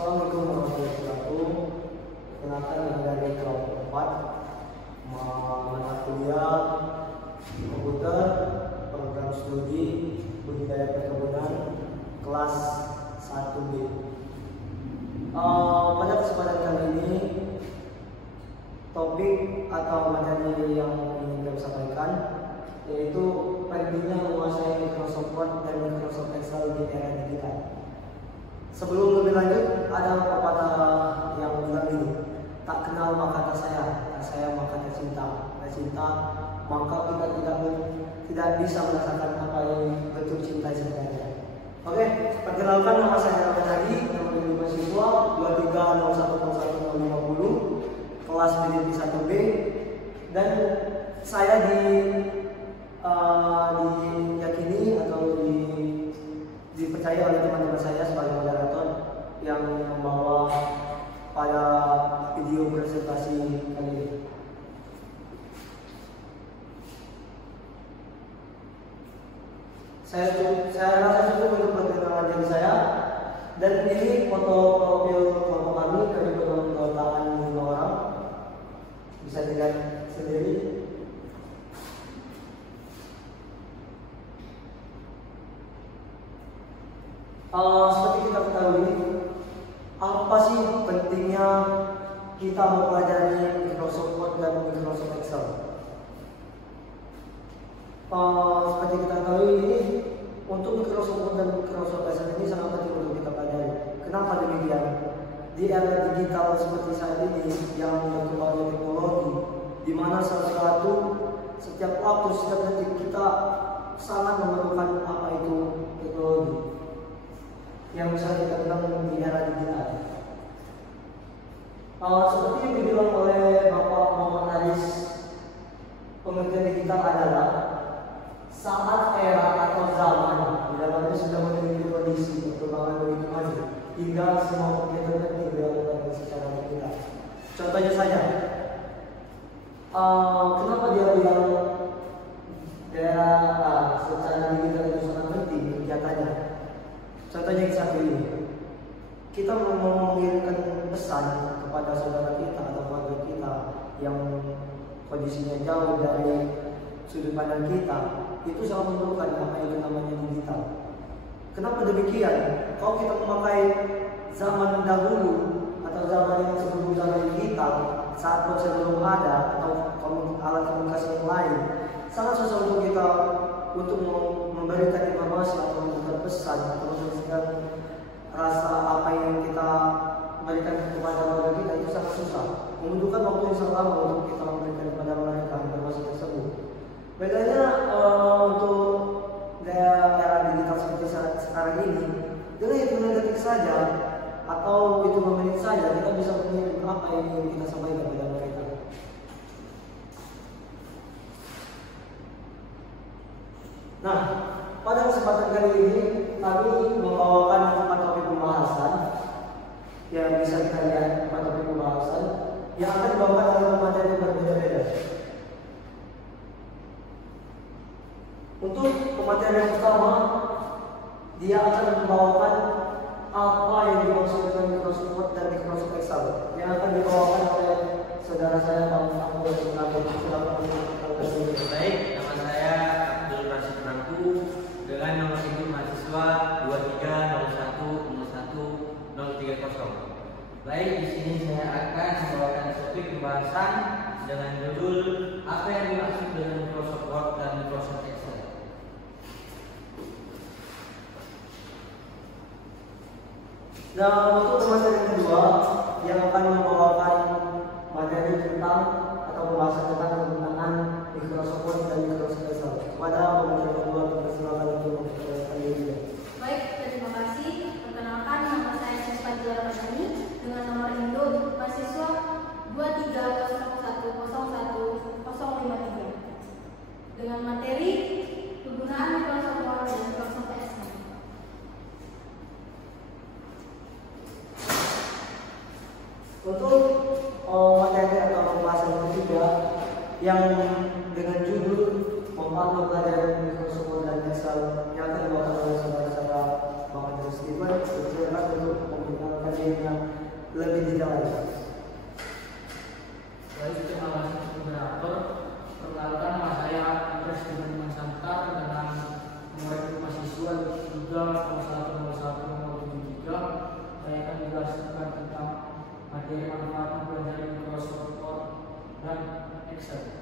Assalamualaikum warahmatullahi wabarakatuh. Perkenalkan nama dari kelompok 4 mata kuliah komputer program studi budidaya perkebunan kelas 1B. Pada kesempatan kali ini topik atau materi yang ingin kami sampaikan yaitu pentingnya menguasai Microsoft Word dan Microsoft Excel di era digital. Sebelum lebih lanjut, ada pepatah yang bilang ini, tak kenal maka tak sayang maka tak cinta, maka kita tidak bisa merasakan apa yang betul cinta sebenarnya. Oke, perkenalkan nama saya tadi, nama dari mahasiswa 23010150 kelas BDP 1B, dan saya diyakini atau dipercaya oleh teman-teman saya sebagai moderator yang membawa pada video presentasi kali ini. Saya rasa cukup untuk perkenalan diri saya, dan ini foto profil kelompok kami bertangan 5 orang, bisa dilihat sendiri. Seperti kita ketahui, apa sih pentingnya kita mempelajari Microsoft Word dan Microsoft Excel? Seperti kita ketahui ini, untuk Microsoft Word dan Microsoft Excel ini sangat penting untuk kita pelajari. Kenapa demikian? Di era digital seperti saat ini yang berkembangnya teknologi, di mana sesuatu setiap waktu, setiap detik kita sangat memerlukan apa itu teknologi yang bisa kita bilang di era digital. Seperti yang dibilang oleh Bapak Muhammad Aris, pengertian digital adalah saat era atau zaman di dalamnya sudah memiliki kondisi perkembangan begitu maju hingga semua kegiatan penting dilakukan secara digital. Contohnya saja, kenapa dia bilang daerah secara digital itu sangat penting kegiatannya? Contohnya yang satu ini, kita mau mengirimkan pesan kepada saudara kita atau keluarga kita yang kondisinya jauh dari sudut pandang kita, itu sangat memerlukan apa yang namanya digital. Kenapa demikian? Kalau kita memakai zaman dahulu atau zaman yang sebelum zaman digital, saat ponsel belum ada atau alat komunikasi yang lain, sangat susah untuk kita untuk memberikan informasi atau memberikan pesan atau memberikan rasa apa yang kita berikan kepada keluarga kita, itu sangat susah, membutuhkan waktu yang sangat lama untuk kita memberikan kepada mereka informasi tersebut. Bedanya untuk era digital seperti sekarang ini, dengan hitungan detik saja atau hitungan menit saja kita bisa mengirim apa yang ingin kita sampaikan kepada mereka. Nah, pada kesempatan kali ini kami membawakan 4 topik pembahasan yang bisa kita lihat, 4 topik pembahasan yang akan dibawakan dalam materi berbeda-beda. Untuk pematerian yang pertama, dia akan membawakan apa yang dimaksud dengan Microsoft Word dan Microsoft Excel yang akan dibawakan oleh saudara saya Bang Abdul Rasid. Baik, nama saya Abdul Rasid Rangku dengan nomor induk mahasiswa 23010130. Baik, di sini saya akan membawakan topik pembahasan dengan judul apa yang dimaksud dengan Microsoft Word dan Microsoft Excel. Nah, untuk materi yang kedua yang akan membawakan materi tentang atau pembahasan tentang penggunaan Microsoft Word dan Microsoft Excel. Pada materi kedua, persilakan untuk memperkenalkan diri. Baik, terima kasih. Perkenalkan, nama saya Siswa Jara Padani dengan nomor induk mahasiswa 2301010053 dengan materi penggunaan Microsoft Word dan Microsoft Excel. Untuk materi atau pembahasan ketiga yang dengan judul mempelajari Microsoft Word dan Excel yang akan dibawakan oleh saudara saya Bang Andreas Steven bersilakan untuk memperkenalkan dirinya lebih detail lagi. Baik, terima kasih moderator. Perkenalkan, nama saya Andreas Steven Mansanta dengan nomor mahasiswa 3010103. Saya akan menjelaskan tentang materi manfaat mempelajari Microsoft Word dan Excel.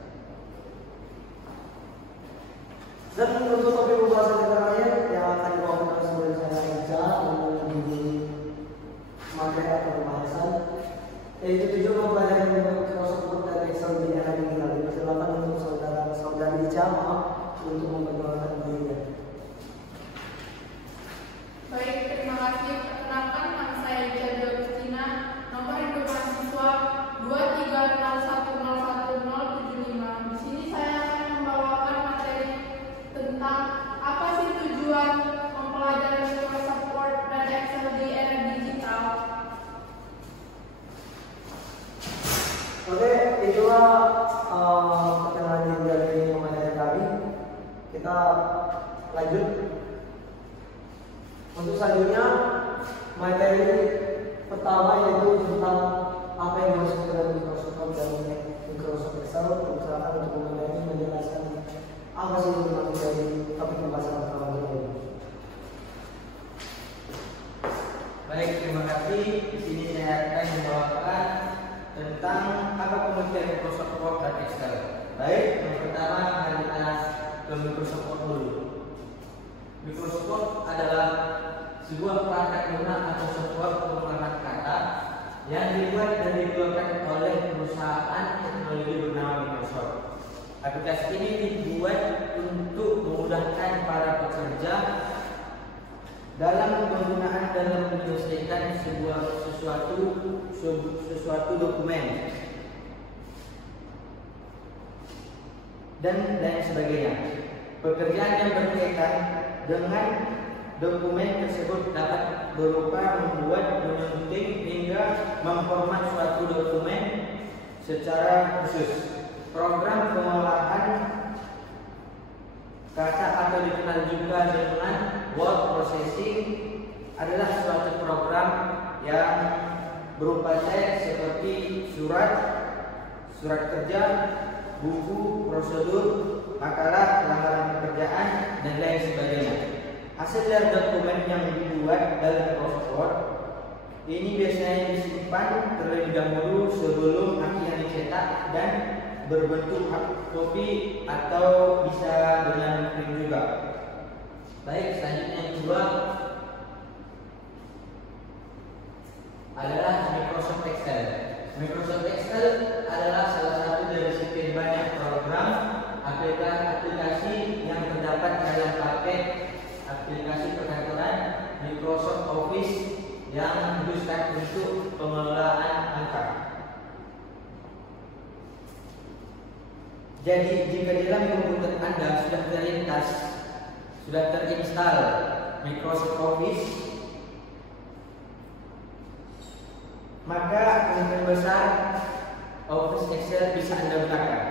Dan untuk topik pembahasan kita kali ini yang akan dibawakan oleh saya Eja menjadi materi atau pembahasan, yaitu tujuan mempelajari Microsoft Word dan Excel di era digital. Silakan untuk saudara-saudari Eja untuk memperkenalkan dirinya. Baik, terima kasih. Perkenalkan, nama saya Eja Agustina, nomor induk mahasiswa 230101075. Di sini saya akan membawakan materi tentang apa sih tujuan mempelajari Microsoft Word dan Excel di era digital. Oke, itulah perkenalan dari materi kami. Kita lanjut. Untuk selanjutnya, materi pertama yaitu tentang apa yang dimaksud dengan Microsoft Word dan Microsoft Excel. Silakan untuk mengenai menjelaskan apa sih yang dimaksud dari topik pembahasan pertama kita ini. Baik, terima kasih. Di sini saya akan membawakan tentang apa pengertian Microsoft Word dan Excel. Baik, yang pertama mari kita ke Microsoft Word dulu. Microsoft Word adalah sebuah perangkat lunak atau software pengolahan kata yang dibuat dan dikeluarkan oleh perusahaan teknologi bernama Microsoft. Aplikasi ini dibuat untuk memudahkan para pekerja dalam penggunaan dalam menyelesaikan sesuatu dokumen dan lain sebagainya. Pekerjaan yang berkaitan dengan dokumen tersebut dapat berupa membuat, menyunting hingga memformat suatu dokumen secara khusus. Program pengolahan kata atau dikenal juga dengan word processing adalah suatu program yang berupa teks seperti surat kerja, buku, prosedur, makalah, pelanggaran pekerjaan, dan lain sebagainya. Hasil dari dokumen yang dibuat dalam Microsoft Word ini biasanya disimpan terlebih dahulu sebelum akhirnya dicetak dan berbentuk kopi atau bisa dengan print juga. Baik, selanjutnya yang kedua adalah Microsoft Excel. Microsoft Excel adalah salah satu dari sekian banyak program aplikasi yang terdapat dalam paket aplikasi perkantoran Microsoft Office yang dikhususkan untuk pengelolaan angka. Jadi jika di dalam komputer Anda sudah terinstall Microsoft Office, maka kemungkinan besar Office Excel bisa Anda gunakan.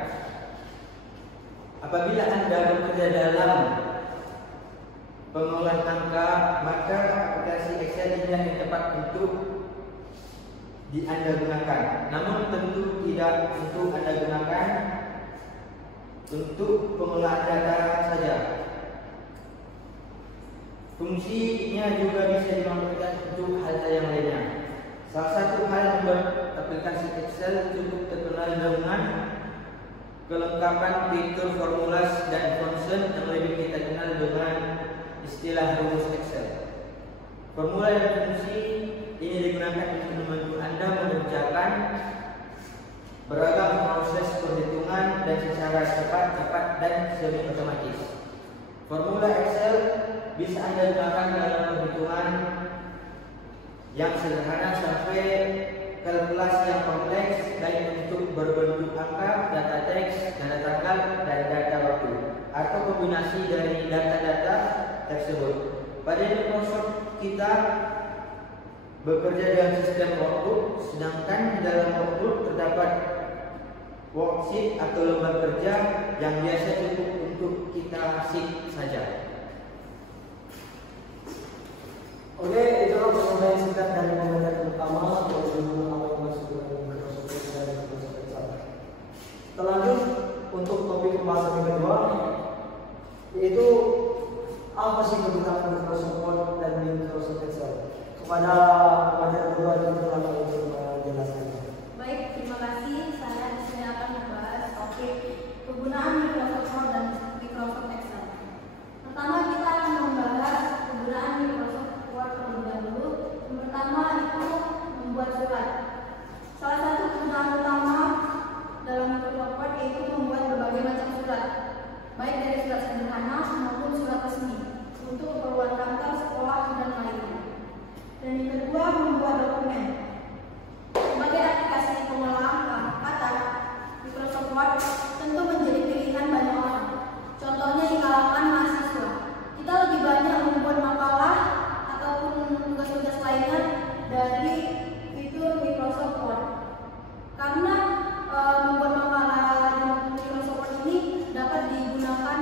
Apabila Anda bekerja dalam pengolahan angka, maka aplikasi Excel ini yang tepat untuk Anda gunakan. Namun tentu tidak untuk Anda gunakan untuk pengolahan data saja. Fungsinya juga bisa dimanfaatkan untuk hal-hal yang lainnya. Salah satu hal yang membuat aplikasi Excel cukup terkenal dengan kelengkapan fitur formula dan function yang lebih kita kenal dengan istilah rumus Excel. Formula dan fungsi ini digunakan untuk membantu Anda mengerjakan beragam proses perhitungan dan secara cepat dan semi otomatis. Formula Excel bisa Anda gunakan dalam perhitungan yang sederhana sampai kalkulasi yang kompleks, baik untuk berbentuk angka, data teks, data tanggal, dan data waktu, atau kombinasi dari data-data tersebut. Pada Microsoft kita bekerja dengan sistem workbook, sedangkan di dalam workbook terdapat worksheet atau lembar kerja yang biasa cukup untuk kita sheet saja. Oke, itulah penyampaian singkat dari pembahasan pertama yaitu apa yang dimaksud dengan Microsoft Excel dan Microsoft Excel. Kita lanjut untuk topik pembahasan yang kedua, yaitu apa sih kegunaan Microsoft Word dan Microsoft Excel. Kepada pembahasan kedua kita akan menjelaskan. Baik, terima kasih. Saya di sini akan membahas topik kegunaan Microsoft Word dan Microsoft Excel. Pertama, kita akan membahas kegunaan Microsoft Word terlebih dahulu. Yang pertama itu membuat surat. Salah satu kegunaan utama dalam Microsoft Word yaitu membuat berbagai macam surat, baik dari surat sederhana maupun surat resmi untuk keperluan kantor, sekolah, dan lainnya. Dan yang kedua, membuat dokumen. Sebagai aplikasi pengolahan kata, Microsoft Word tentu menjadi pilihan banyak orang. Contohnya di kalangan mahasiswa, kita lebih banyak membuat makalah ataupun tugas-tugas lainnya dari fitur Microsoft Word. Karena membuat makalah di Microsoft Word ini dapat digunakan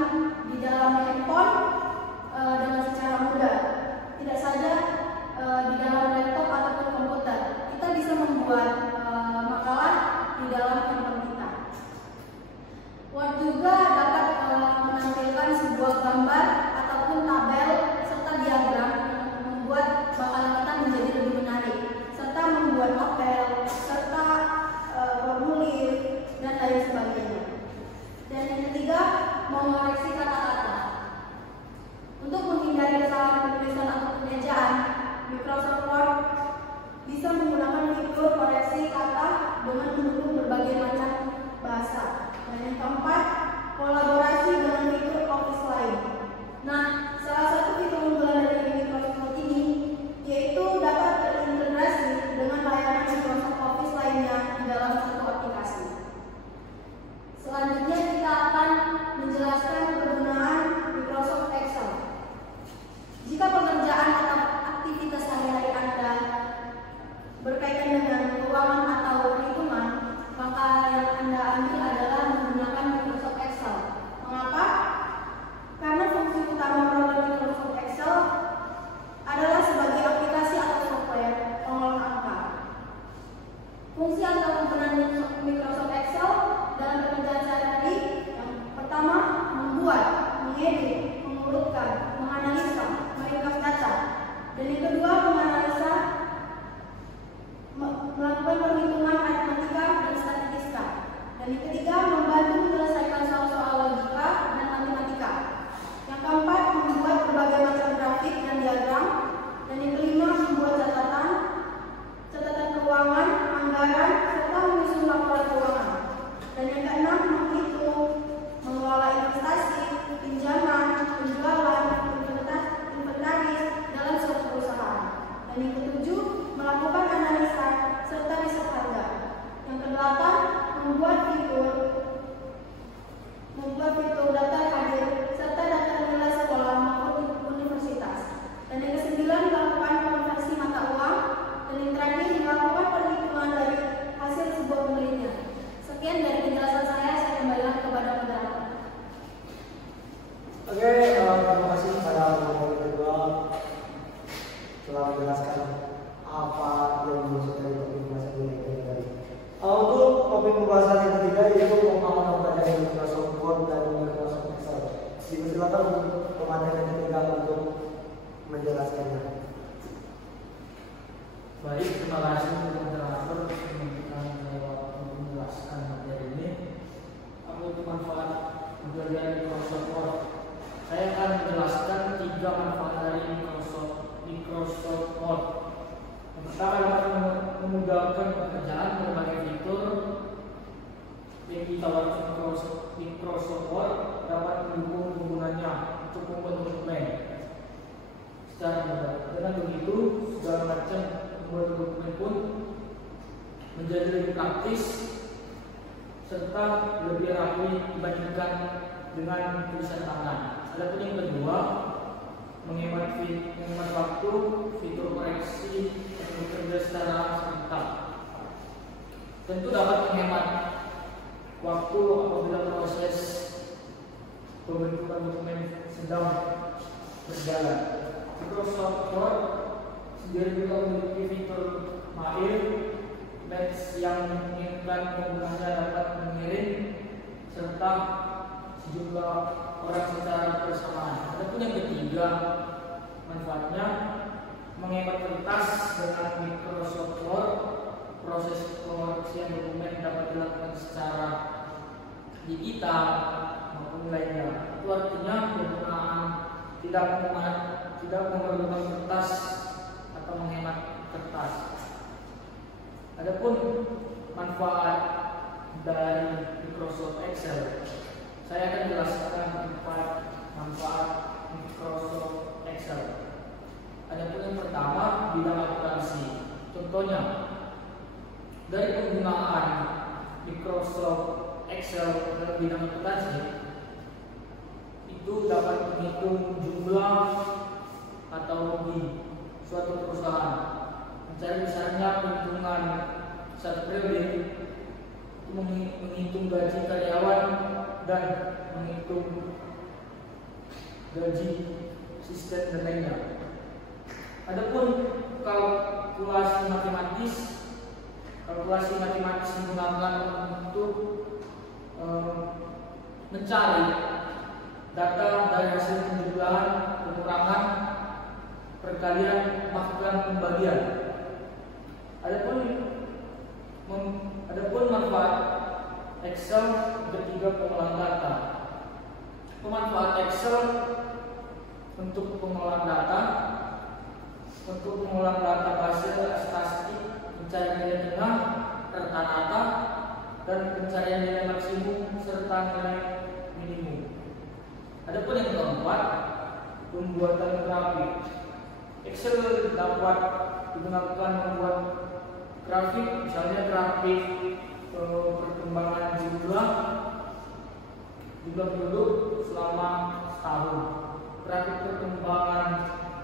di dalam handphone dengan secara mudah. Tidak saja di dalam laptop ataupun komputer, kita bisa membuat makalah di dalam handphone kita. Word juga dapat menampilkan sebuah gambar ataupun tabel serta diagram yang membuat makalah kita menjadi lebih menarik, serta membuat novel, serta formulir dan lain sebagainya. Dan yang ketiga, mengoreksi kata-kata. Untuk menghindari kesalahan penulisan atau penejaan, Microsoft Word bisa menggunakan fitur koreksi kata dengan mendukung berbagai macam bahasa. Dan yang keempat, kolaborasi dengan fitur Office lain. Nah, salah satu fitur unggulan dari Microsoft Word ini yaitu dapat terintegrasi dengan layanan Microsoft Office lainnya di dalam satu aplikasi. Selanjutnya kita akan menjelaskan kegunaan Microsoft Excel. Jika pekerjaan atau aktivitas sehari-hari Anda berkaitan dengan keuangan atau perhitungan, maka yang Anda ambil adalah menggunakan Microsoft Excel. Mengapa? Karena fungsi utama program Microsoft Excel adalah sebagai aplikasi atau software pengolah angka. Fungsi atau komponen Microsoft Excel dalam pekerjaan sehari-hari yang pertama, membuat, mengedit, mengurutkan, menganalisa, meringkas data. Dan yang kedua, menganalisa, melakukan perhitungan aritmatika dan statistika. Dan yang ketiga, membantu menyelesaikan soal-soal logika dan matematika. Yang keempat, membuat berbagai macam grafik dan diagram. Dan yang kelima, membuat catatan keuangan, anggaran, serta menyusun laporan keuangan. Dan yang keenam, menghitung, mengelola investasi, pinjaman, penjualan, inventaris dalam suatu perusahaan. Dan yang ketujuh, melakukan analisa serta riset harga. Yang kedelapan, membuat fitur data hadir serta data nilai sekolah maupun universitas. Dan yang kesembilan, melakukan konversi mata uang. Dan yang terakhir, melakukan perhitungan dari hasil sebuah penelitian. Sekian dari penjelasan saya kembalikan kepada moderator. Oke, terima kasih kepada pembahasan kedua telah menjelaskan apa yang dimaksud dari topik pembahasan ini tadi. Untuk topik pembahasan yang ketiga yaitu pemahaman pada Microsoft Word dan Microsoft Excel. Dipersilakan pemateri yang ketiga untuk menjelaskannya. Baik, terima kasih untuk moderator memberikan waktu menjelaskan materi ini. Apa itu manfaat belajar Microsoft Word? Saya akan menjelaskan 3 manfaat dari Microsoft Word. Yang pertama adalah memudahkan pekerjaan berbagai fitur yang ditawarkan Microsoft Word dapat mendukung penggunanya untuk membuat dokumen secara mudah. Dengan begitu, segala macam membuat dokumen pun menjadi lebih praktis serta lebih rapi dibandingkan dengan tulisan tangan. Adapun yang kedua, menghemat waktu, fitur koreksi yang bekerja secara serentak. Tentu dapat menghemat waktu apabila proses pembentukan dokumen sedang berjalan. Microsoft Word sendiri juga memiliki fitur Mail Match yang memungkinkan penggunanya dapat mengirim serta sejumlah orang secara bersamaan. Adapun yang ketiga, manfaatnya menghemat kertas dengan Microsoft Word. Proses pengoreksian dokumen dapat dilakukan secara digital maupun lainnya. Itu artinya penggunaan tidak memerlukan kertas atau menghemat kertas. Adapun manfaat dari Microsoft Excel, saya akan jelaskan 4 manfaat Microsoft Excel. Adapun yang pertama, bidang akuntansi. Contohnya, dari penggunaan Microsoft Excel dalam bidang akuntansi, itu dapat menghitung jumlah atau rugi suatu perusahaan, mencari besarnya keuntungan satu periode, menghitung gaji karyawan dan menghitung gaji asisten dan lainnya. Adapun kalkulasi matematis digunakan untuk mencari data dari hasil penjumlahan, pengurangan, perkalian, bahkan pembagian. Adapun manfaat Excel ketiga, pengolahan data. Pemanfaat Excel untuk pengolahan data hasil statistik, pencarian nilai tengah, rata-rata, dan pencarian nilai maksimum serta nilai minimum. Adapun yang keempat, pembuatan grafik. Excel dapat digunakan membuat grafik, misalnya grafik perkembangan jumlah penduduk selama setahun, grafik perkembangan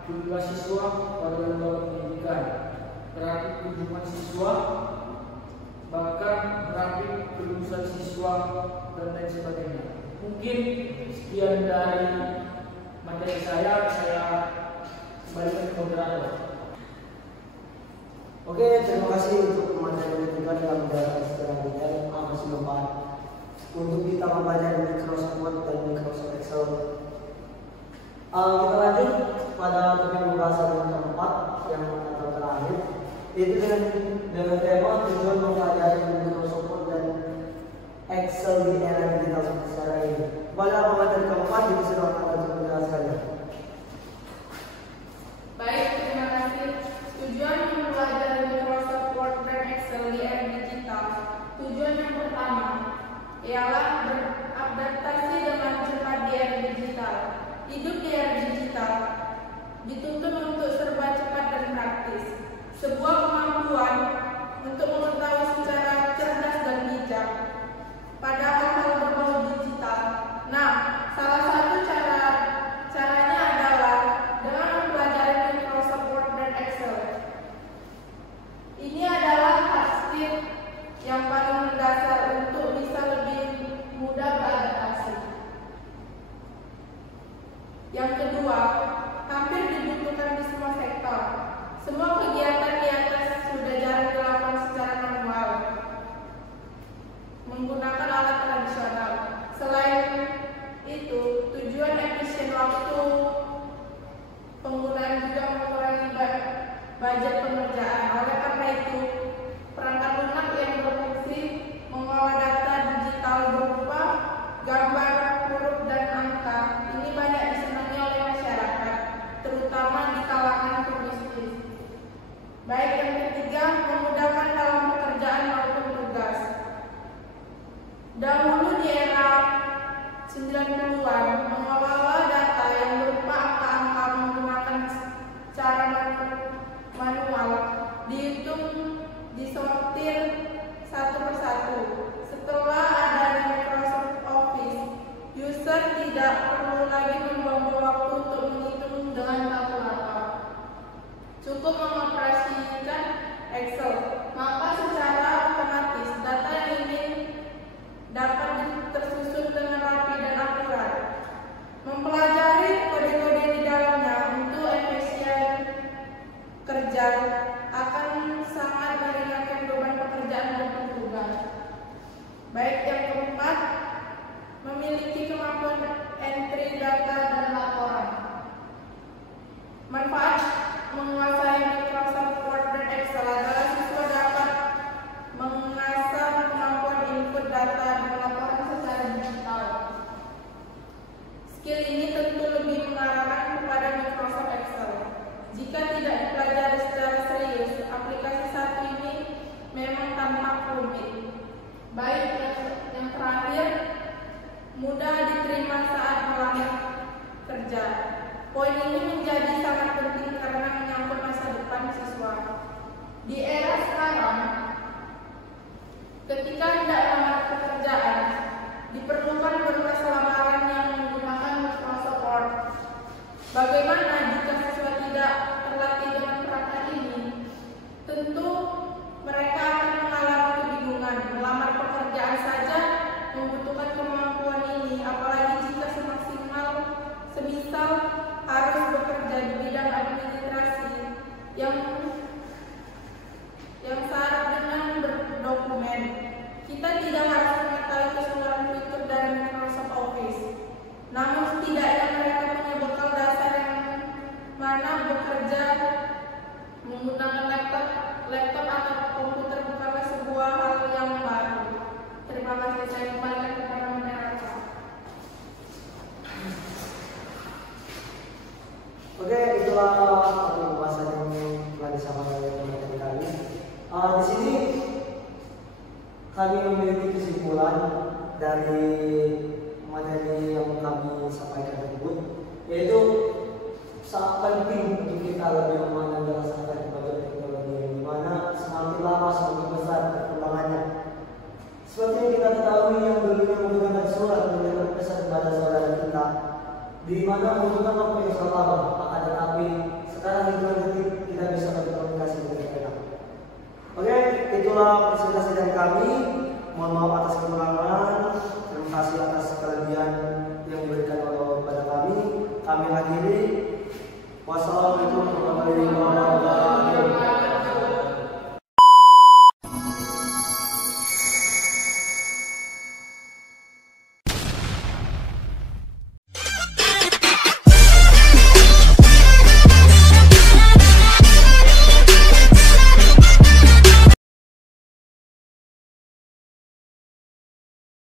jumlah siswa pada lembaga pendidikan, grafik kunjungan siswa, bahkan grafik kelulusan siswa dan lain sebagainya. Mungkin sekian dari materi saya kembalikan ke moderator. Oke, terima kasih untuk materi yang diberikan dalam bidang selanjutnya. Masih bermanfaat untuk kita mempelajari Microsoft Word dan Microsoft Excel. Kita lanjut pada topik pembahasan yang keempat yang atau terakhir, yaitu dengan tema tujuan mempelajari Microsoft Word dan Excel di era digital seperti sekarang ini. Pada materi keempat ini sudah akan menjelaskannya. Baik, terima kasih. Tujuan mempelajari Microsoft Word dan Excel di era digital. Tujuan yang pertama ialah beradaptasi dengan cepat di era digital. Hidup di era digital dituntut untuk serba cepat dan praktis. Sebuah kemampuan untuk mengetahui secara cerdas dan bijak pada hal-hal berbau digital. Nah, salah satu caranya adalah dengan mempelajari Microsoft Word dan Excel. Ini adalah hard skill yang paling mendasar untuk bisa lebih mudah beradaptasi. Yang kedua, hampir dibutuhkan di semua sektor. Semua kegiatan di atas sudah jarang dilakukan secara manual menggunakan alat tradisional. Selain itu, tujuan efisien waktu penggunaan juga mengurangi budget pengerjaan. Oleh karena itu, perangkat lunak yang berfungsi mengolah data digital berupa gambar, huruf, dan angka ini banyak disenangi oleh masyarakat, terutama di kalangan pebisnis. Baik, yang ketiga, memudahkan dalam pekerjaan maupun tugas. Dahulu di era 90-an, mengelola data yang berupa angka-angka menggunakan cara manual, dihitung, disortir satu persatu. Setelah adanya Microsoft Office, user tidak perlu lagi membuang waktu untuk menghitung dengan kalkulator. Cukup mengoperasikan Excel, maka secara otomatis data yang ingin dapat tersusun dengan rapi dan akurat. Mempelajari kode-kode di dalamnya untuk efisien kerja akan sangat meringankan beban pekerjaan dan petugas. Baik yang keempat, memiliki kemampuan entry data dan laporan. Manfaat menguasai Microsoft Word dan Excel adalah siswa dapat mengasah kemampuan input data dan laporan secara digital. Skill ini tentu lebih mengarahkan kepada Microsoft Excel. Jika tidak dipelajari secara serius, aplikasi satu ini memang tampak rumit. Baik yang terakhir, mudah diterima saat melamar kerja. Poin ini menjadi sangat penting karena menyangkut masa depan siswa. Di era sekarang, ketika hendak melamar pekerjaan, diperlukan berkas lamaran yang menggunakan Microsoft Word. Bagaimana jika siswa tidak terlatih dengan perangkat ini? Tentu mereka akan mengalami kebingungan. Melamar pekerjaan saja membutuhkan kemampuan ini, apalagi jika semisal harus bekerja di bidang administrasi yang syarat dengan berdokumen. Kita tidak harus mengetahui keseluruhan fitur dari Microsoft Office. Namun setidaknya mereka punya bekal dasar yang mana bekerja menggunakan laptop atau komputer bukanlah sebuah hal yang baru. Terima kasih, saya kembalikan kepada moderator. Oke, itulah pembahasan yang telah disampaikan oleh teman-teman kami. Di sini kami memiliki kesimpulan dari materi yang kami sampaikan tersebut, yaitu sangat penting untuk kita lebih memandang berdasarkan kepada teknologi yang dimana semakin lama semakin besar perkembangannya. Seperti yang kita ketahui, yang dulunya menggunakan surat mengirimkan pesan kepada saudara kita, di mana menggunakan waktu yang sangat lama, akan tetapi sekarang di 2 detik kita bisa berkomunikasi dengan mereka. Oke, itulah presentasi dari kami. Mohon maaf atas kekurangan. Terima kasih atas kelebihan yang diberikan oleh kepada kami. Kami akhiri. Wassalamualaikum